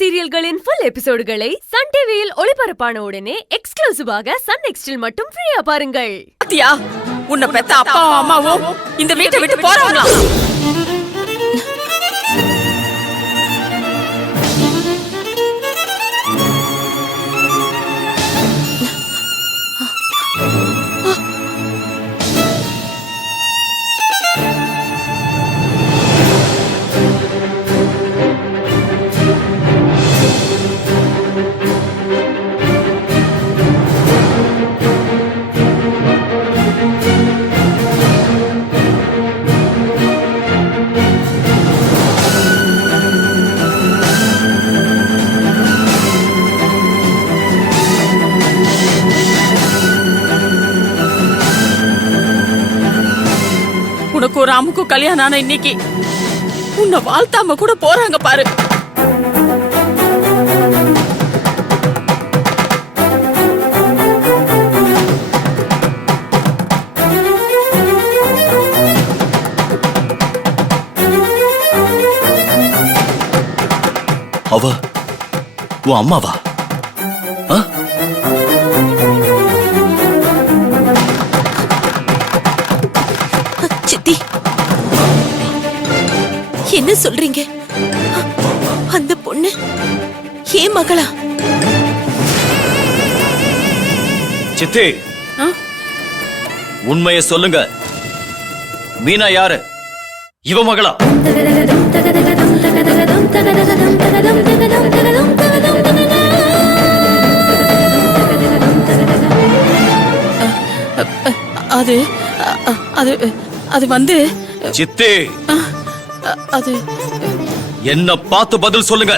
சீரியல்களின் full எபிசோடுகளை Sun டிவியில் ஒளிபரப்பான உடனே எக்ஸ்க்ளூசிவாக சன் நெக்ஸ்டில் மட்டும் ஃப்ரீயா பாருங்கள். பாத்தியா, உன்னை பெத்த அப்பா அம்மாவும் இந்த வீட்டை விட்டு போறாங்களா? உனக்கும் ராமுக்கும் கல்யாணம் ஆன இன்னைக்கு உன்னை வாழ்த்தாம கூட போறாங்க பாரு. அவ உன் அம்மாவா? சித்தி, என்ன சொல்றீங்க? அந்த பொண்ணு ஏன் மகளா? சித்தி, உண்மையை சொல்லுங்க. மீனா யாரு? இவ மகளா? அது அது அது வந்து சித்தி, அது என்ன பார்த்து பதில் சொல்லுங்க.